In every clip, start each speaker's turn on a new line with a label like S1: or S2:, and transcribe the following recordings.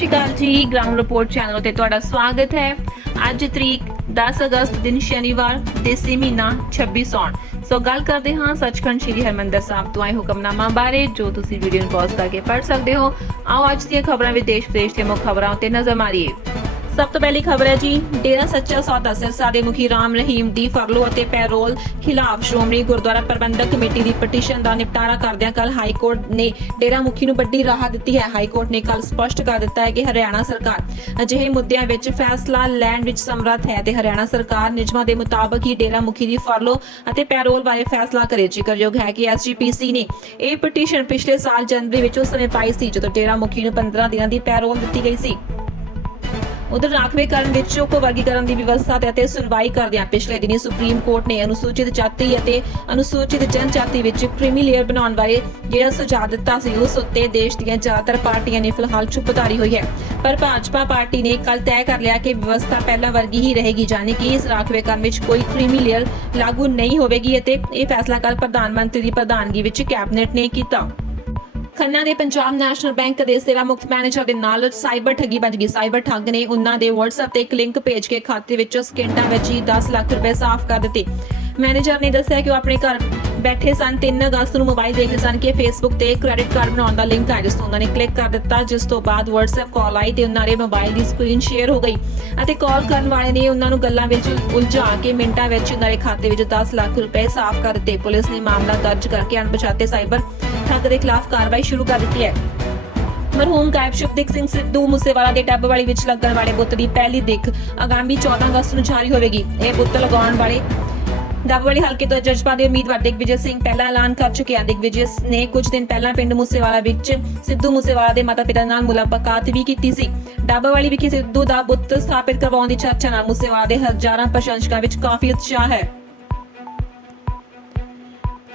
S1: ਸ਼੍ਰੀ ਅਕਾਲ ਜੀ ground report channel ਤੇ ਤੁਹਾਡਾ ਸਵਾਗਤ ਹੈ। ਅੱਜ ਤਰੀਕ 10 ਅਗਸਤ ਦਿਨ ਸ਼ਨੀਵਾਰ, ਦੇਸੀ ਮਹੀਨਾ 26 ਸੌਣ ਸੋ ਗੱਲ ਕਰਦੇ ਹਾਂ ਸੱਚਖੰਡ ਸ੍ਰੀ ਹਰਮੰਦਰ ਸਾਹਿਬ ਤੋਂ ਆਏ ਹੁਕਮਨਾਮਾ ਬਾਰੇ, ਜੋ ਤੁਸੀਂ ਵੀਡੀਓ ਨੂੰ ਪੌਜ਼ ਕਰਕੇ ਪੜ੍ਹ ਸਕਦੇ ਹੋ। ਆਓ ਅੱਜ ਦੀਆਂ ਖਬਰਾਂ ਵਿਦੇਸ਼ ਵਿਦੇਸ਼ ਦੇ ਮੁੱਖ ਖਬਰਾਂ ਉੱਤੇ ਨਜ਼ਰ ਮਾਰੀਏ। ਸਭ ਤੋਂ ਪਹਿਲੀ ਖਬਰ ਹੈ ਜੀ। ਡੇਰਾ ਸੱਚਾ ਸੌਦਾ ਸਿਰਸਾ ਦੇ ਮੁਖੀ ਰਾਮ ਰਹੀਮ ਦੀ ਫਰਲੋ ਅਤੇ ਪੈਰੋਲ ਖਿਲਾਫ ਸ਼੍ਰੋਮਣੀ ਗੁਰਦੁਆਰਾ ਪ੍ਰਬੰਧਕ ਕਮੇਟੀ ਦੀ ਪਟੀਸ਼ਨ ਦਾ ਨਿਪਟਾਰਾ ਕਰਦਿਆਂ ਕੱਲ ਹਾਈ ਕੋਰਟ ਨੇ ਡੇਰਾ ਮੁਖੀ ਨੂੰ ਵੱਡੀ ਰਾਹਤ ਦਿੱਤੀ ਹੈ। ਹਾਈ ਕੋਰਟ ਨੇ ਕੱਲ ਸਪਸ਼ਟ ਕਰ ਦਿੱਤਾ ਹੈ ਕਿ ਹਰਿਆਣਾ ਸਰਕਾਰ ਅਜਿਹੇ ਮੁੱਦਿਆਂ ਵਿੱਚ ਫੈਸਲਾ ਲੈਣ ਵਿੱਚ ਸਮਰੱਥ ਹੈ ਤੇ ਹਰਿਆਣਾ ਸਰਕਾਰ ਨਿਯਮਾਂ ਦੇ ਮੁਤਾਬਕ ਹੀ ਡੇਰਾ ਮੁਖੀ ਦੀ ਫਰਲੋ ਅਤੇ ਪੈਰੋਲ ਬਾਰੇ ਫੈਸਲਾ ਕਰੇ। ਜ਼ਿਕਰਯੋਗ ਹੈ ਕਿ ਐਸਜੀਪੀਸੀ ਨੇ ਇਹ ਪਟੀਸ਼ਨ ਪਿਛਲੇ ਸਾਲ ਜਨਵਰੀ ਵਿੱਚ ਉਸ ਸਮੇਂ ਪਾਈ ਸੀ, ਜਦੋਂ ਡੇਰਾ ਮੁਖੀ ਨੂੰ 15 ਦਿਨਾਂ ਦੀ ਪੈਰੋਲ ਦਿੱਤੀ ਗਈ ਸੀ। ਉਧਰ ਰਾਖਵੇਂਕਰਨ ਵਿੱਚ ਉਪ ਵਰਗੀਕਰਨ ਦੀ ਵਿਵਸਥਾ ਤੇ ਅਤੇ ਸੁਣਵਾਈ ਕਰਦਿਆਂ ਪਿਛਲੇ ਦਿਨੀ ਸੁਪਰੀਮ ਕੋਰਟ ਨੇ ਅਨੁਸੂਚਿਤ ਜਾਤੀ ਅਤੇ ਅਨੁਸੂਚਿਤ ਜਨਜਾਤੀ ਵਿੱਚ ਕ੍ਰੀਮੀ ਲੇਅਰ ਬਣਾਉਣ ਬਾਰੇ ਜਿਹੜਾ ਸੁਝਾਅ ਦਿੱਤਾ ਸੀ, ਉਸ ਉੱਤੇ ਦੇਸ਼ ਦੀਆਂ ਜ਼ਿਆਦਾਤਰ ਪਾਰਟੀਆਂ ਨੇ ਫਿਲਹਾਲ ਚੁੱਪ ਧਾਰੀ ਹੋਈ ਹੈ। ਪਰ ਭਾਜਪਾ ਪਾਰਟੀ ਨੇ ਕੱਲ ਤੈਅ ਕਰ ਲਿਆ ਕਿ ਵਿਵਸਥਾ ਪਹਿਲਾਂ ਵਰਗੀ ਹੀ ਰਹੇਗੀ ਯਾਨੀ ਕਿ ਇਸ ਰਾਖਵੇਂਕਰਨ ਵਿੱਚ ਕੋਈ ਕ੍ਰੀਮੀ ਲੇਅਰ ਲਾਗੂ ਨਹੀਂ ਹੋਵੇਗੀ ਅਤੇ ਇਹ ਫੈਸਲਾ ਕੱਲ ਪ੍ਰਧਾਨ ਮੰਤਰੀ ਦੀ ਪ੍ਰਧਾਨਗੀ ਵਿੱਚ ਕੈਬਨਿਟ ਨੇ ਕੀਤਾ। ਖੰਨਾ ਦੇ ਪੰਜਾਬ ਨੈਸ਼ਨਲ ਬੈਂਕ ਦੇ ਸੇਵਾ ਮੁਕਤ ਮੈਨੇਜਰ ਦੇ ਨਾਲ ਸਾਈਬਰ ਠੱਗੀ ਵੱਜ ਗਈ। ਸਾਈਬਰ ਠੱਗ ਨੇ ਉਹਨਾਂ ਦੇ WhatsApp ਤੇ ਇੱਕ ਲਿੰਕ ਭੇਜ ਕੇ ਖਾਤੇ ਵਿੱਚੋਂ ਸਕਿੰਟਾਂ ਵਿੱਚ ਹੀ 10 ਲੱਖ ਰੁਪਏ ਸਾਫ਼ ਕਰ ਦਿੱਤੇ। ਮੈਨੇਜਰ ਨੇ ਦੱਸਿਆ ਕਿ ਉਹ ਆਪਣੇ ਘਰ ਬੈਠੇ ਸਨ। 3 ਅਗਸਤ ਨੂੰ ਮੋਬਾਈਲ ਦੇਖ ਰਹੇ ਸਨ ਕਿ Facebook ਤੇ ਕ੍ਰੈਡਿਟ ਕਾਰਡ ਬਣਾਉਣ ਦਾ ਲਿੰਕ ਆਇਆ, ਜਿਸ ਤੋਂ ਉਹਨਾਂ ਨੇ ਕਲਿੱਕ ਕਰ ਦਿੱਤਾ, ਜਿਸ ਤੋਂ ਬਾਅਦ WhatsApp ਕਾਲ ਆਈ ਤੇ ਉਹਨਾਂ ਦੇ ਮੋਬਾਈਲ ਦੀ ਸਕਰੀਨ ਸ਼ੇਅਰ ਹੋ ਗਈ ਅਤੇ ਕਾਲ ਕਰਨ ਵਾਲੇ ਨੇ ਉਹਨਾਂ ਨੂੰ ਗੱਲਾਂ ਵਿੱਚ ਉਲਝਾ ਕੇ ਮਿੰਟਾਂ ਵਿੱਚ ਉਹਨਾਂ ਦੇ ਖਾਤੇ ਵਿੱਚ 10 ਲੱਖ ਰੁਪਏ ਸਾਫ਼ ਕਰ ਦਿੱਤੇ। ਪੁਲਿਸ ਨੇ ਮਾਮਲਾ ਦਰਜ ਕਰਕੇ ਅਣਪਛਾਤੇ ਸਾਈਬਰ ਠੱਗ ਦੇ ਖਿਲਾਫ ਕਾਰਵਾਈ ਸ਼ੁਰੂ ਕਰ ਦਿੱਤੀ ਹੈ। ਮਰਹੂਮ ਗਾਇਬ ਸ਼ੁਭਦੀਪ ਸਿੰਘ ਸਿੱਧੂ ਮੂਸੇਵਾਲਾ ਦੇ ਟੱਬ ਵਾਲੀ ਵਿੱਚ ਲੱਗਣ ਵਾਲੇ ਬੁੱਤ ਦੀ ਪਹਿਲੀ ਦਿੱਖ ਆਗਾਮੀ 14 ਅਗਸਤ ਨੂੰ ਜਾਰੀ ਹੋਵੇਗੀ। ਇਹ ਬੁੱਤ ਲਗਾਉਣ ਵਾਲੇ ਡੱਬਵਾਲੀ ਹਲਕੇ ਤੋਂ ਜਜਪਾ ਦੇ ਉਮੀਦਵਾਰ ਦਿਗਵਿਜੇ ਸਿੰਘ ਪਹਿਲਾਂ ਐਲਾਨ ਕਰ ਚੁੱਕੇ ਹਨ। ਦਿਗਵਿਜੇ ਨੇ ਕੁਝ ਦਿਨ ਪਹਿਲਾਂ ਪਿੰਡ ਮੂਸੇਵਾਲਾ ਵਿੱਚ ਸਿੱਧੂ ਮੂਸੇਵਾਲਾ ਦੇ ਮਾਤਾ-ਪਿਤਾ ਨਾਲ ਮੁਲਾਕਾਤ ਵੀ ਕੀਤੀ ਸੀ। ਡੱਬਵਾਲੀ ਵਿਖੇ ਸਿੱਧੂ ਦਾ ਬੁੱਤ ਸਥਾਪਿਤ ਕਰਵਾਉਣ ਦੀ ਚਰਚਾ ਨਾਲ ਮੂਸੇਵਾਲਾ ਦੇ ਹਜ਼ਾਰਾਂ ਪ੍ਰਸ਼ੰਸਕਾਂ ਵਿੱਚ ਕਾਫੀ ਉਤਸ਼ਾਹ ਹੈ।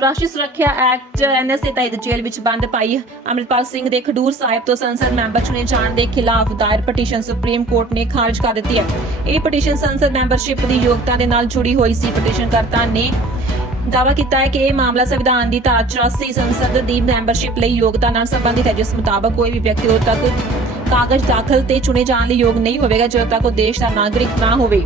S1: ਰਾਸ਼ਟਰੀ ਸੁਰੱਖਿਆ ਐਕਟ ਐਨਐਸਏ ਤਹਿਤ ਜੇਲ੍ਹ ਵਿੱਚ ਬੰਦ ਪਾਈ ਅਮਰਿਤਪਾਲ ਸਿੰਘ ਦੇ ਖਡੂਰ ਸਾਹਿਬ ਤੋਂ ਸੰਸਦ ਮੈਂਬਰ ਚੁਣੇ ਜਾਣ ਦੇ ਖਿਲਾਫ ਦਾਇਰ ਪਟੀਸ਼ਨ ਸੁਪਰੀਮ ਕੋਰਟ ਨੇ ਖਾਰਜ ਕਰ ਦਿੱਤੀ ਹੈ। ਇਹ ਪਟੀਸ਼ਨ ਸੰਸਦ ਮੈਂਬਰਸ਼ਿਪ ਦੀ ਯੋਗਤਾ ਦੇ ਨਾਲ ਜੁੜੀ ਹੋਈ ਸੀ। ਪਟੀਸ਼ਨਕਰਤਾ ਨੇ ਦਾਅਵਾ ਕੀਤਾ ਹੈ ਕਿ ਇਹ ਮਾਮਲਾ ਸੰਵਿਧਾਨ ਦੀ ਧਾਰਾ 84 ਸੰਸਦ ਦੀ ਮੈਂਬਰਸ਼ਿਪ ਲਈ ਯੋਗਤਾ ਨਾਲ ਸੰਬੰਧਿਤ ਹੈ। ਜਿਸ ਮੁਤਾਬਕ ਕੋਈ ਵੀ ਵਿਅਕਤੀ ਉਦੋਂ ਤੱਕ ਕਾਗਜ਼ ਦਾਖਲ ਤੇ ਚੁਣੇ ਜਾਣ ਲਈ ਯੋਗ ਨਹੀਂ ਹੋਵੇਗਾ, ਜਦੋਂ ਤੱਕ ਉਹ ਦੇਸ਼ ਦਾ ਨਾਗਰਿਕ ਨਾ ਹੋਵੇ।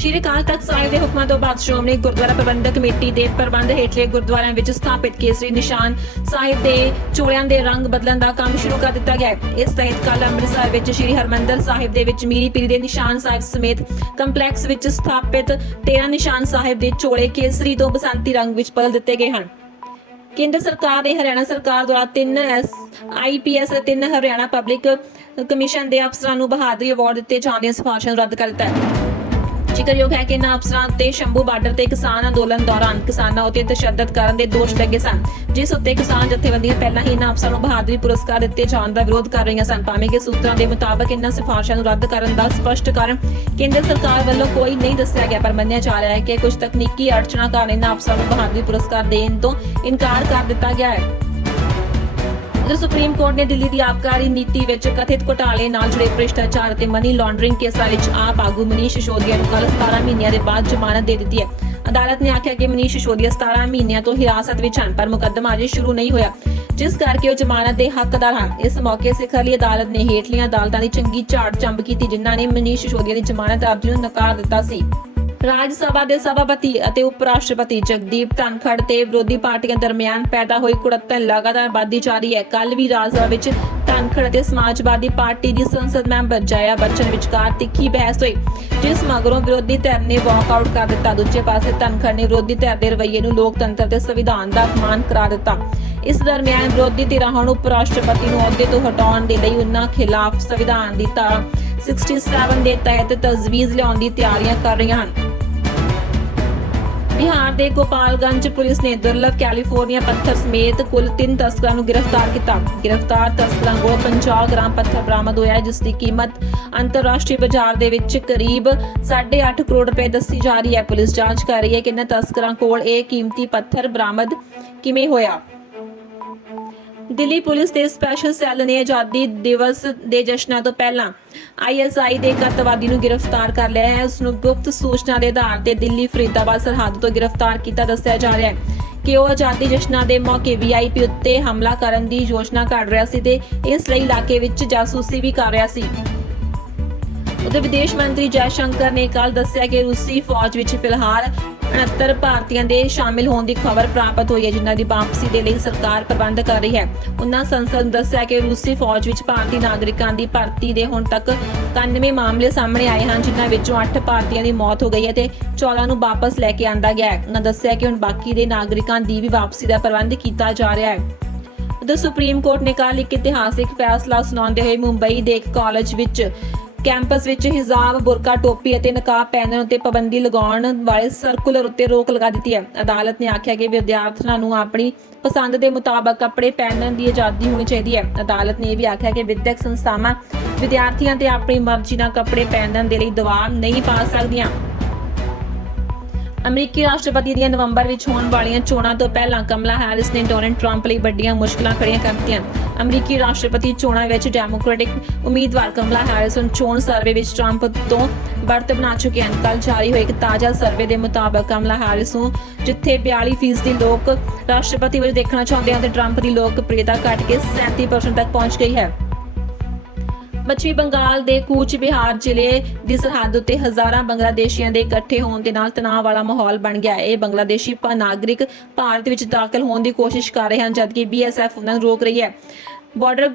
S1: ਸ਼੍ਰੀ ਅਕਾਲ ਤਖਤ ਸਾਹਿਬ ਦੇ ਹੁਕਮਾਂ ਤੋਂ ਬਾਅਦ ਸ਼੍ਰੋਮਣੀ ਗੁਰਦੁਆਰਾ ਪ੍ਰਬੰਧਕ ਕਮੇਟੀ ਦੇ ਪ੍ਰਬੰਧ ਹੇਠਲੇ ਗੁਰਦੁਆਰਿਆਂ ਵਿੱਚ ਸਥਾਪਿਤ ਕੇਸਰੀ ਨਿਸ਼ਾਨ ਸਾਹਿਬ ਦੇ ਚੋਲਿਆਂ ਦੇ ਰੰਗ ਬਦਲਣ ਦਾ ਕੰਮ ਸ਼ੁਰੂ ਕਰ ਦਿੱਤਾ ਗਿਆ ਹੈ। ਇਸ ਤਹਿਤ ਕੱਲ ਅੰਮ੍ਰਿਤਸਰ ਵਿੱਚ ਸ਼੍ਰੀ ਹਰਮੰਦਰ ਸਾਹਿਬ ਦੇ ਵਿੱਚ ਮੀਰੀ ਪੀਰੀ ਦੇ ਨਿਸ਼ਾਨ ਸਾਹਿਬ ਸਮੇਤ ਕੰਪਲੈਕਸ ਵਿੱਚ ਸਥਾਪਿਤ 13 ਨਿਸ਼ਾਨ ਸਾਹਿਬ ਦੇ ਚੋਲੇ ਕੇਸਰੀ ਤੋਂ ਬਸੰਤੀ ਰੰਗ ਵਿੱਚ ਬਦਲ ਦਿੱਤੇ ਗਏ ਹਨ। ਕੇਂਦਰ ਸਰਕਾਰ ਨੇ ਹਰਿਆਣਾ ਸਰਕਾਰ ਦੁਆਰਾ 3 ਐਸ ਆਈਪੀਐਸ ਅਤੇ 3 ਹਰਿਆਣਾ ਪਬਲਿਕ ਕਮਿਸ਼ਨ ਦੇ ਅਫਸਰਾਂ ਨੂੰ ਬਹਾਦਰੀ ਅਵਾਰਡ ਦਿੱਤੇ ਜਾਣ ਦੀਆਂ ਸਿਫਾਰਸ਼ਾਂ ਨੂੰ ਰੱਦ ਕਰ ਦਿੱਤਾ ਹੈ। ਜ਼ਿਕਰਯੋਗ ਹੈ ਕਿ ਇਨ੍ਹਾਂ ਅਫਸਰਾਂ ਤੇ ਸ਼ੰਭੂ ਬਾਰਡਰ ਤੇ ਕਿਸਾਨ ਅੰਦੋਲਨ ਦੌਰਾਨ ਕਿਸਾਨਾਂ ਉਤੇ ਤਸ਼ੱਦਦ ਕਰਨ ਦੇ ਦੋਸ਼ ਲੱਗੇ ਸਨ, ਜਿਸ ਉੱਤੇ ਕਿਸਾਨ ਜਥੇਬੰਦੀਆਂ ਪਹਿਲਾਂ ਹੀ ਇਨ੍ਹਾਂ ਅਫਸਰਾਂ ਨੂੰ ਬਹਾਦਰੀ ਪੁਰਸਕਾਰ ਦਿੱਤੇ ਜਾਣ ਦਾ ਵਿਰੋਧ ਕਰ ਰਹੀਆਂ ਸਨ। ਭਾਵੇਂ ਕਿ ਸੂਤਰਾਂ ਦੇ ਮੁਤਾਬਕ ਇਨ੍ਹਾਂ ਸਿਫਾਰਸ਼ਾਂ ਨੂੰ ਰੱਦ ਕਰਨ ਦਾ ਸਪਸ਼ਟ ਕਾਰਨ ਕੇਂਦਰ ਸਰਕਾਰ ਵੱਲੋਂ ਕੋਈ ਨਹੀਂ ਦੱਸਿਆ ਗਿਆ, ਪਰ ਮੰਨਿਆ ਜਾ ਰਿਹਾ ਹੈ ਕਿ ਕੁਝ ਤਕਨੀਕੀ ਅੜਚਣਾਂ ਕਾਰਨ ਇਹਨਾਂ ਅਫਸਰਾਂ ਨੂੰ ਬਹਾਦਰੀ ਪੁਰਸਕਾਰ ਦੇਣ ਤੋਂ ਇਨਕਾਰ ਕਰ ਦਿੱਤਾ ਗਿਆ ਹੈ। ਉਧਰ ਸੁਪਰੀਮ ਕੋਰਟ ਨੇ ਦਿੱਲੀ ਦੀ ਆਬਕਾਰੀ ਨੀਤੀ ਵਿੱਚ ਕਥਿਤ ਘੁਟਾਲੇ ਨਾਲ ਜੁੜੇ ਭ੍ਰਿਸ਼ਟਾਚਾਰ ਅਤੇ ਮਨੀ ਲਾਂਡਰਿੰਗ ਕੇਸਾਂ ਵਿੱਚ ਆਪ ਆਗੂ ਮਨੀਸ਼ ਸਿਸੋਦੀਆ ਨੂੰ ਕੱਲ੍ਹ 17 ਮਹੀਨਿਆਂ ਦੇ ਬਾਅਦ ਜ਼ਮਾਨਤ ਦੇ ਦਿੱਤੀ ਹੈ। ਅਦਾਲਤ ਨੇ ਆਖਿਆ ਕਿ ਮਨੀਸ਼ ਸਿਸੋਦੀਆ 17 ਮਹੀਨਿਆਂ ਤੋਂ ਹਿਰਾਸਤ ਵਿੱਚ ਹਨ, ਪਰ ਮੁਕੱਦਮਾ ਅਜੇ ਸ਼ੁਰੂ ਨਹੀਂ ਹੋਇਆ। ਜਿਸ ਕਰਕੇ ਉਹ ਜ਼ਮਾਨਤ ਦੇ ਹੱਕਦਾਰ ਹਨ। ਇਸ ਮੌਕੇ ਸਿਖਰ ਲਈ ਅਦਾਲਤ ਨੇ ਹੇਠਲੀਆਂ ਅਦਾਲਤਾਂ ਦੀ ਚੰਗੀ ਝਾੜ ਚੰਬ ਕੀਤੀ, ਜਿਨ੍ਹਾਂ ਨੇ ਮਨੀਸ਼ ਸਿਸੋਦੀਆ ਦੀ ਜ਼ਮਾਨਤ ਅਰਜ਼ੀ ਨੂੰ ਨਕਾਰ ਦਿੱਤਾ ਸੀ। ਰਾਜ ਸਭਾ ਦੇ ਸਭਾਪਤੀ ਅਤੇ ਉਪ ਰਾਸ਼ਟਰਪਤੀ ਜਗਦੀਪ ਧਨਖੜ ਤੇ ਵਿਰੋਧੀ ਪਾਰਟੀਆਂ ਦਰਮਿਆਨ ਪੈਦਾ ਹੋਈ ਕੁੜੱਤਣ ਲਗਾਤਾਰ ਵੱਧਦੀ ਜਾ ਰਹੀ ਹੈ। ਕੱਲ ਵੀ ਰਾਜ ਸਭਾ ਵਿੱਚ ਧਨਖੜ ਅਤੇ ਸਮਾਜਵਾਦੀ ਪਾਰਟੀ ਦੀ ਸੰਸਦ ਮੈਂਬਰ ਜਇਆ ਬੱਚਨ ਵਿਚਕਾਰ ਤਿੱਖੀ ਬਹਿਸ ਹੋਈ, ਜਿਸ ਮਗਰੋਂ ਵਿਰੋਧੀ ਧਿਰ ਨੇ ਵਾਕਆਊਟ ਕਰ ਦਿੱਤਾ। ਦੂਜੇ ਪਾਸੇ ਧਨਖੜ ਨੇ ਵਿਰੋਧੀ ਧਿਰ ਦੇ ਰਵੱਈਏ ਨੂੰ ਲੋਕਤੰਤਰ ਤੇ ਸੰਵਿਧਾਨ ਦਾ ਅਪਮਾਨ ਕਰਾ ਦਿੱਤਾ। ਇਸ ਦਰਮਿਆਨ ਵਿਰੋਧੀ ਧਿਰਾਂ ਹੁਣ ਉਪ ਰਾਸ਼ਟਰਪਤੀ ਨੂੰ ਅਹੁਦੇ ਤੋਂ ਹਟਾਉਣ ਦੇ ਲਈ ਉਹਨਾਂ ਖਿਲਾਫ ਸੰਵਿਧਾਨ ਦੀ ਧਾਰਾ 67 ਦੇ ਤਹਿਤ ਤਜਵੀਜ਼ ਲਿਆਉਣ ਦੀ ਤਿਆਰੀਆਂ ਕਰ ਰਹੀਆਂ ਹਨ। ਬਿਹਾਰ ਦੇ ਗੋਪਾਲਗੰਜ ਪੁਲਿਸ ਨੇ ਦੁਰਲਭ ਕੈਲੀਫੋਰਨੀਆ ਪੱਥਰ ਸਮੇਤ ਕੁੱਲ 3 ਤਸਕਰਾਂ ਨੂੰ ਗ੍ਰਿਫਤਾਰ ਕੀਤਾ। ਗ੍ਰਿਫਤਾਰ ਤਸਕਰਾਂ ਕੋਲ 50 ਗ੍ਰਾਮ ਪੱਥਰ ਬਰਾਮਦ ਹੋਇਆ ਹੈ, ਜਿਸ ਦੀ ਕੀਮਤ ਅੰਤਰਰਾਸ਼ਟਰੀ ਬਾਜ਼ਾਰ ਦੇ ਵਿੱਚ ਕਰੀਬ 8.5 ਕਰੋੜ ਰੁਪਏ ਦੱਸੀ ਜਾ ਰਹੀ ਹੈ। ਪੁਲਿਸ ਜਾਂਚ ਕਰ ਰਹੀ ਹੈ ਕਿ ਇਹਨਾਂ ਤਸਕਰਾਂ ਕੋਲ ਇਹ ਕੀਮਤੀ ਪੱਥਰ ਬਰਾਮਦ ਕਿਵੇਂ ਹੋਇਆ। ਦਿੱਲੀ ਪੁਲਿਸ ਦੇ ਸਪੈਸ਼ਲ ਸੈੱਲ ਨੇ ਆਜ਼ਾਦੀ ਦਿਵਸ ਦੇ ਜਸ਼ਨਾਂ ਤੋਂ ਪਹਿਲਾਂ ਆਈਐਸਆਈ ਦੇ ਇੱਕ ਅੱਤਵਾਦੀ ਨੂੰ ਗ੍ਰਿਫਤਾਰ ਕਰ ਲਿਆ ਹੈ। ਉਸ ਨੂੰ ਗੁਪਤ ਸੂਚਨਾ ਦੇ ਆਧਾਰ ਤੇ ਦਿੱਲੀ ਫਰੀਦਾਬਾਦ ਸਰਹੱਦ ਤੋਂ ਗ੍ਰਿਫਤਾਰ ਕੀਤਾ ਦੱਸਿਆ ਜਾ ਰਿਹਾ ਹੈ ਕਿ ਉਹ ਆਜ਼ਾਦੀ ਜਸ਼ਨਾਂ ਦੇ ਮੌਕੇ ਵੀਆਈਪੀ ਉੱਤੇ ਹਮਲਾ ਕਰਨ ਦੀ ਯੋਜਨਾ ਘੜ ਰਿਹਾ ਸੀ ਤੇ ਇਸ ਲਈ ਇਲਾਕੇ ਵਿੱਚ ਜਾਸੂਸੀ ਵੀ ਕਰ ਰਿਹਾ ਸੀ। ਉਧਰ ਵਿਦੇਸ਼ ਮੰਤਰੀ ਜੈ ਸ਼ੰਕਰ ਨੇ ਕੱਲ ਦੱਸਿਆ ਕਿ ਰੂਸੀ ਫੌਜ ਵਿੱਚ ਫਿਲਹਾਲ 69 ਭਾਰਤੀਆਂ ਦੇ ਸ਼ਾਮਿਲ ਹੋਣ ਦੀ ਖਬਰ ਪ੍ਰਾਪਤ ਹੋਈ ਹੈ, ਜਿਨ੍ਹਾਂ ਦੀ ਵਾਪਸੀ ਦੇ ਲਈ ਸਰਕਾਰ ਪ੍ਰਬੰਧ ਕਰ ਰਹੀ ਹੈ। ਉਹਨਾਂ ਸੰਸਦ ਨੂੰ ਦੱਸਿਆ ਕਿ ਰੂਸੀ ਫੌਜ ਵਿੱਚ ਭਾਰਤੀ ਨਾਗਰਿਕਾਂ ਦੀ ਭਰਤੀ ਦੇ ਹੁਣ ਤੱਕ 91 ਮਾਮਲੇ ਸਾਹਮਣੇ ਆਏ ਹਨ, ਜਿਨ੍ਹਾਂ ਵਿੱਚੋਂ 8 ਭਾਰਤੀਆਂ ਦੀ ਮੌਤ ਹੋ ਗਈ ਹੈ ਤੇ 14 ਨੂੰ ਵਾਪਸ ਲੈ ਕੇ ਆਂਦਾ ਗਿਆ ਹੈ। ਉਹਨਾਂ ਦੱਸਿਆ ਕਿ ਹੁਣ ਬਾਕੀ ਦੇ ਨਾਗਰਿਕਾਂ ਦੀ ਵੀ ਵਾਪਸੀ ਦਾ ਪ੍ਰਬੰਧ ਕੀਤਾ ਜਾ ਰਿਹਾ ਹੈ। ਉਧਰ ਸੁਪਰੀਮ ਕੋਰਟ ਨੇ ਕੱਲ੍ਹ ਇੱਕ ਇਤਿਹਾਸਿਕ ਫੈਸਲਾ ਸੁਣਾਉਂਦੇ ਹੋਏ ਮੁੰਬਈ ਦੇ ਇੱਕ ਕਾਲਜ ਵਿੱਚ ਕੈਂਪਸ ਵਿੱਚ ਹਿਜਾਬ, ਬੁਰਕਾ, ਟੋਪੀ ਅਤੇ ਨਕਾਬ ਪਹਿਨਣ ਉੱਤੇ ਪਾਬੰਦੀ ਲਗਾਉਣ ਵਾਲੇ ਸਰਕੂਲਰ ਉੱਤੇ ਰੋਕ ਲਗਾ ਦਿੱਤੀ ਹੈ। ਅਦਾਲਤ ਨੇ ਆਖਿਆ ਕਿ ਵਿਦਿਆਰਥੀਆਂ ਨੂੰ ਆਪਣੀ ਪਸੰਦ ਦੇ ਮੁਤਾਬਕ ਕੱਪੜੇ ਪਹਿਨਣ ਦੀ ਆਜ਼ਾਦੀ ਹੋਣੀ ਚਾਹੀਦੀ ਹੈ। ਅਦਾਲਤ ਨੇ ਇਹ ਵੀ ਆਖਿਆ ਕਿ ਵਿਦਿਅਕ ਸੰਸਥਾਵਾਂ ਵਿਦਿਆਰਥੀਆਂ ਤੇ ਆਪਣੀ ਮਰਜ਼ੀ ਨਾਲ ਕੱਪੜੇ ਪਹਿਨਣ ਦੇ ਲਈ ਦਬਾਅ ਨਹੀਂ ਪਾ ਸਕਦੀਆਂ। ਅਮਰੀਕੀ ਰਾਸ਼ਟਰਪਤੀ ਦੀਆਂ ਨਵੰਬਰ ਵਿੱਚ ਹੋਣ ਵਾਲੀਆਂ ਚੋਣਾਂ ਤੋਂ ਪਹਿਲਾਂ ਕਮਲਾ ਹੈਰਿਸ ਨੇ ਡੋਨਲਡ ਟਰੰਪ ਲਈ ਵੱਡੀਆਂ ਮੁਸ਼ਕਲਾਂ ਖੜੀਆਂ ਕਰਤੀਆਂ ਅਮਰੀਕੀ ਰਾਸ਼ਟਰਪਤੀ ਚੋਣਾਂ ਵਿੱਚ ਡੈਮੋਕ੍ਰੈਟਿਕ ਉਮੀਦਵਾਰ ਕਮਲਾ ਹੈਰਿਸ ਨੂੰ ਚੋਣ ਸਰਵੇ ਵਿੱਚ ਟਰੰਪ ਤੋਂ ਬੜਤ ਬਣਾ ਚੁੱਕੇ ਹਨ। ਕੱਲ ਜਾਰੀ ਹੋਏ ਇੱਕ ਤਾਜ਼ਾ ਸਰਵੇ ਦੇ ਮੁਤਾਬਕ ਕਮਲਾ ਹੈਰਿਸ ਨੂੰ ਜਿੱਥੇ 42% ਦੀ ਲੋਕ ਰਾਸ਼ਟਰਪਤੀ ਵਜੋਂ ਦੇਖਣਾ ਚਾਹੁੰਦੇ ਹਨ, ਤੇ ਟਰੰਪ ਦੀ ਲੋਕਪ੍ਰਿਯਤਾ ਘਟ ਕੇ 37% ਤੱਕ ਪਹੁੰਚ ਗਈ ਹੈ। ਪੱਛਮੀ ਬੰਗਾਲ ਦੇ ਕੂਚ ਬਿਹਾਰ ਜ਼ਿਲ੍ਹੇ ਦੀ ਸਰਹੱਦ ਉੱਤੇ ਹਜ਼ਾਰਾਂ ਬੰਗਲਾਦੇਸ਼ੀਆਂ ਦੇ ਇਕੱਠੇ ਹੋਣ ਦੇ ਨਾਲ ਤਣਾਅ ਵਾਲਾ ਮਾਹੌਲ ਬਣ ਗਿਆ ਹੈ। ਇਹ ਬੰਗਲਾਦੇਸ਼ੀ ਪ- ਨਾਗਰਿਕ ਭਾਰਤ ਵਿੱਚ ਦਾਖਲ ਹੋਣ ਦੀ ਕੋਸ਼ਿਸ਼ ਕਰ ਰਹੇ ਹਨ, ਜਦਕਿ ਬੀਐਸਐਫ ਉਹਨਾਂ ਨੂੰ ਰੋਕ ਰਹੀ ਹੈ। ਬਾਰਡਰ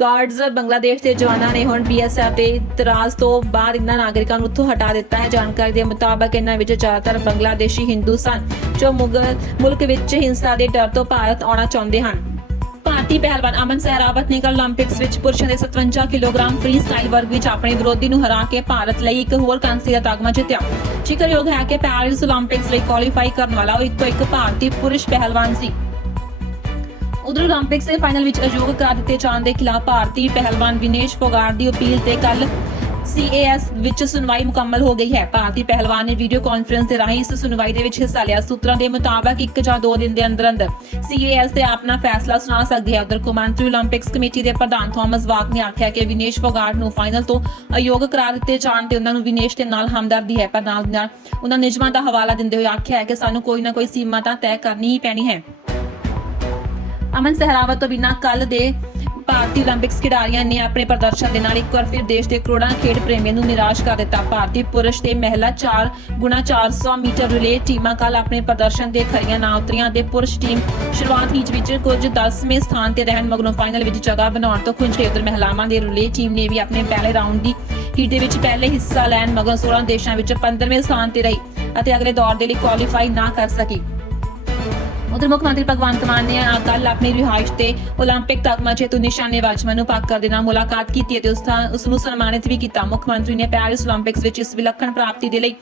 S1: ਗਾਰਡਸ ਬੰਗਲਾਦੇਸ਼ ਦੇ ਜਵਾਨਾਂ ਨੇ ਹੁਣ ਬੀਐਸਐਫ ਦੇ ਇਤਰਾਜ਼ ਤੋਂ ਬਾਅਦ ਇਹਨਾਂ ਨਾਗਰਿਕਾਂ ਨੂੰ ਉੱਥੋਂ ਹਟਾ ਦਿੱਤਾ ਹੈ। ਜਾਣਕਾਰੀ ਦੇ ਮੁਤਾਬਕ ਇਹਨਾਂ ਵਿੱਚ ਜ਼ਿਆਦਾਤਰ ਬੰਗਲਾਦੇਸ਼ੀ ਹਿੰਦੂ ਸਨ, ਜੋ ਮੁਗਲ ਮੁਲਕ ਵਿੱਚ ਹਿੰਸਾ ਦੇ ਡਰ ਤੋਂ ਭਾਰਤ ਆਉਣਾ ਚਾਹੁੰਦੇ ਹਨ। ਭਾਰਤੀ ਪਹਿਲਵਾਨ ਅਮਨ ਸਹਿਰਾਵਤ ਨੇ ਕੱਲ 올림픽ਸ ਵਿੱਚ ਪੁਰਸ਼ਾਂ ਦੇ 57 ਕਿਲੋਗ੍ਰਾਮ ਫ੍ਰੀ ਸਟਾਈਲ ਵਰਗ ਵਿੱਚ ਆਪਣੇ ਵਿਰੋਧੀ ਨੂੰ ਹਰਾ ਕੇ ਭਾਰਤ ਲਈ ਇੱਕ ਹੋਰ ਕਾਂਸੀ ਦਾ ਤਗਮਾ ਜਿੱਤਿਆ। ਜ਼ਿਕਰਯੋਗ ਹੈ ਕਿ ਪੈਰਿਸ 올림픽ਸ ਲਈ ਕੁਆਲੀਫਾਈ ਕਰਨ ਵਾਲਾ ਉਹ ਇੱਕੋ ਇੱਕ ਭਾਰਤੀ ਪੁਰਸ਼ ਪਹਿਲਵਾਨ ਸੀ। ਉਧਰ 올림픽ਸ ਦੇ ਫਾਈਨਲ ਵਿੱਚ ਅਯੋਗ ਕਰਾ ਦਿੱਤੇ ਜਾਣ ਦੇ ਖਿਲਾਫ ਭਾਰਤੀ ਪਹਿਲਵਾਨ ਵਿਨੇਸ਼ ਫੋਗਾਟ ਦੀ ਅਪੀਲ ਤੇ ਕੱਲ ਸੀਏਐਸ ਵਿੱਚ ਸੁਣਵਾਈ ਮੁਕੰਮਲ ਹੋ ਗਈ ਹੈ। ਭਾਰਤੀ ਪਹਿਲਵਾਨ ਨੇ ਵੀਡੀਓ ਕਾਨਫਰੰਸ ਦੇ ਰਾਹੀਂ ਇਸ ਸੁਣਵਾਈ ਦੇ ਵਿੱਚ ਹਿੱਸਾ ਲਿਆ। ਸੂਤਰਾਂ ਦੇ ਮੁਤਾਬਕ 1 ਜਾਂ 2 ਦਿਨ ਦੇ ਅੰਦਰ ਅੰਦਰ ਸੀਏਐਸ ਤੇ ਆਪਣਾ ਫੈਸਲਾ ਸੁਣਾ ਸਕਦੀ ਹੈ ਉਧਰ ਕੌਮਾਂਤਰੀ 올림픽ਸ ਕਮੇਟੀ ਦੇ ਪ੍ਰਧਾਨ ਥਾਮਸ ਵਾਕ ਨੇ ਆਖਿਆ ਕਿ ਵਿਨੇਸ਼ ਫੋਗਾਟ ਨੂੰ ਫਾਈਨਲ ਤੋਂ ਅਯੋਗ ਕਰਾ ਦਿੱਤੇ ਜਾਣ ਤੇ ਉਹਨਾਂ ਨੂੰ ਵਿਨੇਸ਼ ਦੇ ਨਾਲ ਹਮਦਰਦੀ ਹੈ। ਪਰ ਨਾਲ ਨਾਲ ਉਹਨਾਂ ਨਿਯਮਾਂ ਦਾ ਹਵਾਲਾ ਦਿੰਦੇ ਹੋਏ ਆਖਿਆ ਹੈ ਕਿ ਸਾਨੂੰ ਕੋਈ ਨਾ ਕੋਈ ਸੀਮਾ ਤਾਂ ਤੈਅ ਕਰਨੀ ਹੀ ਪੈਣੀ ਹੈ। ਅਮਨ ਸਹਿਰਾਵਤ ਤੋਂ ਬਿਨਾ ਕੱਲ ਦੇ ਭਾਰਤੀ 올림픽ਸ ਖਿਡਾਰੀਆਂ ਨੇ ਆਪਣੇ ਪ੍ਰਦਰਸ਼ਨ ਦੇ ਨਾਲ ਇੱਕ ਵਾਰ ਫਿਰ ਦੇਸ਼ ਦੇ ਕਰੋੜਾਂ ਖੇਡ ਪ੍ਰੇਮੀਆਂ ਨੂੰ ਨਿਰਾਸ਼ ਕਰ ਦਿੱਤਾ। ਭਾਰਤੀ ਪੁਰਸ਼ ਤੇ ਮਹਿਲਾ 4 ਗੁਣਾ 400 ਮੀਟਰ ਰਿਲੇ ਟੀਮਾਂ ਕੱਲ ਆਪਣੇ ਪ੍ਰਦਰਸ਼ਨ ਦੇ ਖਰੀਆਂ ਨਾ ਉਤਰੀਆਂ ਤੇ ਪੁਰਸ਼ ਟੀਮ ਸ਼ੁਰੂਆਤ ਹੀਚ ਵਿੱਚ ਕੁਝ 10ਵੇਂ ਸਥਾਨ ਤੇ ਰਹਿਣ ਮਗਰੋਂ ਫਾਈਨਲ ਵਿੱਚ ਜਗ੍ਹਾ ਬਣਾਉਣ ਤੋਂ ਖੁੰਝ ਗਏ ਉਧਰ ਮਹਿਲਾਵਾਂ ਦੇ ਰਿਲੇ ਟੀਮ ਨੇ ਵੀ ਆਪਣੇ ਪਹਿਲੇ ਰਾਉਂਡ ਦੀ ਹੀਟ ਦੇ ਵਿੱਚ ਪਹਿਲੇ ਹਿੱਸਾ ਲੈਣ ਮਗਰੋਂ 16 ਦੇਸ਼ਾਂ ਵਿੱਚ 15ਵੇਂ ਸਥਾਨ ਤੇ ਰਹੀ ਅਤੇ ਅਗਲੇ ਦੌਰ ਦੇ ਲਈ ਕੁਆਲੀਫਾਈ ਨਾ ਕਰ ਸਕੀ। ਉਧਰ ਮੁੱਖ ਮੰਤਰੀ ਭਗਵੰਤ ਮਾਨ ਨੇ ਕੱਲ ਆਪਣੀ ਰਿਹਾਇਸ਼ ਤੇ 올림픽 ਤਗਮਾ ਜੇਤੂ ਨਿਸ਼ਾਨੇ ਵਾਜਮਨ ਨੂੰ ਪਾਕ ਦੇ ਨਾਲ ਮੁਲਾਕਾਤ ਕੀਤੀ ਅਤੇ ਉਸ ਦਾ ਉਸ ਨੂੰ ਸਨਮਾਨਿਤ ਵੀ ਕੀਤਾ। ਮੁੱਖ ਮੰਤਰੀ ਨੇ ਪੈਰਿਸ 올림픽ਸ ਵਿੱਚ ਇਸ ਵਿਲੱਖਣ ਪ੍ਰਾਪਤੀ ਦੇ ਲਈ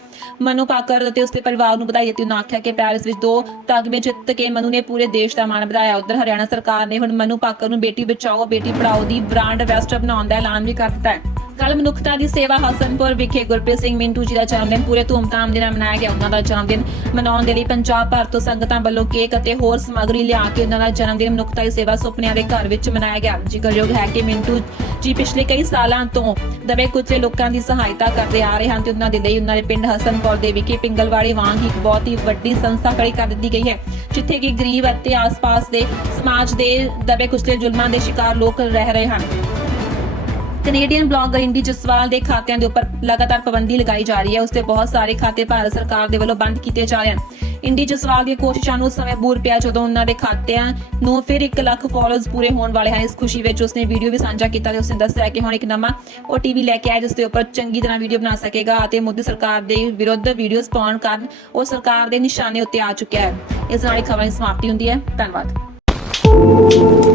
S1: ਮਨੂ ਪਾਕਰ ਅਤੇ ਉਸ ਦੇ ਪਰਿਵਾਰ ਨੂੰ ਵਧਾਈ ਦਿੱਤੀ। ਉਹਨਾਂ ਆਖਿਆ ਕਿ ਪੈਰਿਸ ਵਿੱਚ ਦੋ ਤਗਮੇ ਜਿੱਤ ਕੇ ਮਨੂ ਨੇ ਪੂਰੇ ਦੇਸ਼ ਦਾ ਮਾਣ ਵਧਾਇਆ। ਉਧਰ ਹਰਿਆਣਾ ਸਰਕਾਰ ਨੇ ਹੁਣ ਮਨੂ ਪਾਕਰ ਨੂੰ ਬੇਟੀ ਬਚਾਓ, ਬੇਟੀ ਪੜਾਓ ਦੀ ਬ੍ਰਾਂਡ ਐਂਬੈਸਡਰ ਬਣਾਉਣ ਦਾ ਐਲਾਨ ਵੀ ਕਰ ਦਿੱਤਾ ਹੈ। ਕੱਲ ਮਨੁੱਖਤਾ ਦੀ ਸੇਵਾ ਹਸਨਪੁਰ ਵਿਖੇ ਗੁਰਪ੍ਰੀਤ ਸਿੰਘ ਮਿੰਟੂ ਜੀ ਦਾ ਜਨਮ ਦਿਨ ਪੂਰੇ ਧੂਮਧਾਮ ਦੇ ਨਾਲ ਮਨਾਇਆ ਗਿਆ ਉਹਨਾਂ ਦਾ ਜਨਮ ਮਨਾਉਣ ਦੇ ਲਈ ਪੰਜਾਬ ਭਰ ਤੋਂ ਸੰਗਤਾਂ ਵੱਲੋਂ ਕੇਕ ਅਤੇ ਹੋਰ ਸਮੱਗਰੀ ਲਿਆ ਕੇ ਉਹਨਾਂ ਦਾ ਜਨਮ ਮਨੁੱਖਤਾ ਦੀ ਸੇਵਾ ਸੁਪਨਿਆਂ ਦੇ ਘਰ ਵਿੱਚ ਮਨਾਇਆ ਗਿਆ। ਜ਼ਿਕਰਯੋਗ ਹੈ ਕਿ ਮਿੰਟੂ ਜੀ ਪਿਛਲੇ ਕਈ ਸਾਲਾਂ ਤੋਂ ਦਬੇ ਕੁਚਲੇ ਲੋਕਾਂ ਦੀ ਸਹਾਇਤਾ ਕਰਦੇ ਆ ਰਹੇ ਹਨ ਤੇ ਉਹਨਾਂ ਦੇ ਲਈ ਉਹਨਾਂ ਦੇ ਪਿੰਡ ਹਸਨਪੁਰ ਦੇ ਵਿਖੇ ਪਿੰਗਲਵਾੜੀ ਵਾਂਗ ਇੱਕ ਬਹੁਤ ਹੀ ਵੱਡੀ ਸੰਸਥਾ ਖੜੀ ਕਰ ਦਿੱਤੀ ਗਈ ਹੈ, ਜਿੱਥੇ ਕਿ ਗਰੀਬ ਅਤੇ ਆਸ-ਪਾਸ ਦੇ ਸਮਾਜ ਦੇ ਦਬੇ ਕੁਚਲੇ ਜ਼ੁਲਮਾਂ ਦੇ ਸ਼ਿਕਾਰ ਲੋਕ ਰਹਿ ਰਹੇ ਹਨ। ਕੈਨੇਡੀਅਨ ਬਲੌਗਰ ਇੰਡੀ ਜਸਵਾਲ ਦੇ ਖਾਤਿਆਂ ਦੇ ਉੱਪਰ ਲਗਾਤਾਰ ਪਾਬੰਦੀ ਲਗਾਈ ਜਾ ਰਹੀ ਹੈ। ਉਸ ਦੇ ਬਹੁਤ ਸਾਰੇ ਖਾਤੇ ਭਾਰਤ ਸਰਕਾਰ ਦੇ ਵੱਲੋਂ ਬੰਦ ਕੀਤੇ ਜਾ ਰਹੇ ਹਨ। ਇੰਡੀ ਜਸਵਾਲ ਦੀਆਂ ਕੋਸ਼ਿਸ਼ਾਂ ਨੂੰ ਸਮੇਂ ਬੂਰ ਪਿਆ ਜਦੋਂ ਉਹਨਾਂ ਦੇ ਖਾਤਿਆਂ ਨੂੰ ਫਿਰ 1 ਲੱਖ ਫਾਲੋਅਰਸ ਪੂਰੇ ਹੋਣ ਵਾਲੇ ਹਨ। ਇਸ ਖੁਸ਼ੀ ਵਿੱਚ ਉਸਨੇ ਵੀਡੀਓ ਵੀ ਸਾਂਝਾ ਕੀਤਾ ਤੇ ਉਸਨੇ ਦੱਸਿਆ ਕਿ ਹੁਣ ਇੱਕ ਨਵਾਂ OTV ਲੈ ਕੇ ਆਇਆ ਜਿਸ ਦੇ ਉੱਪਰ ਚੰਗੀ ਤਰ੍ਹਾਂ ਵੀਡੀਓ ਬਣਾ ਸਕੇਗਾ ਅਤੇ ਮੋਦੀ ਸਰਕਾਰ ਦੇ ਵਿਰੁੱਧ ਵੀਡੀਓਜ਼ ਪਾਉਣ ਕਾਰਨ ਉਹ ਸਰਕਾਰ ਦੇ ਨਿਸ਼ਾਨੇ ਉੱਤੇ ਆ ਚੁੱਕਿਆ ਹੈ। ਇਸ ਨਾਲ ਇਹ ਖਬਰ ਸਮਾਪਤੀ ਹੁੰਦੀ ਹੈ। ਧੰਨਵਾਦ।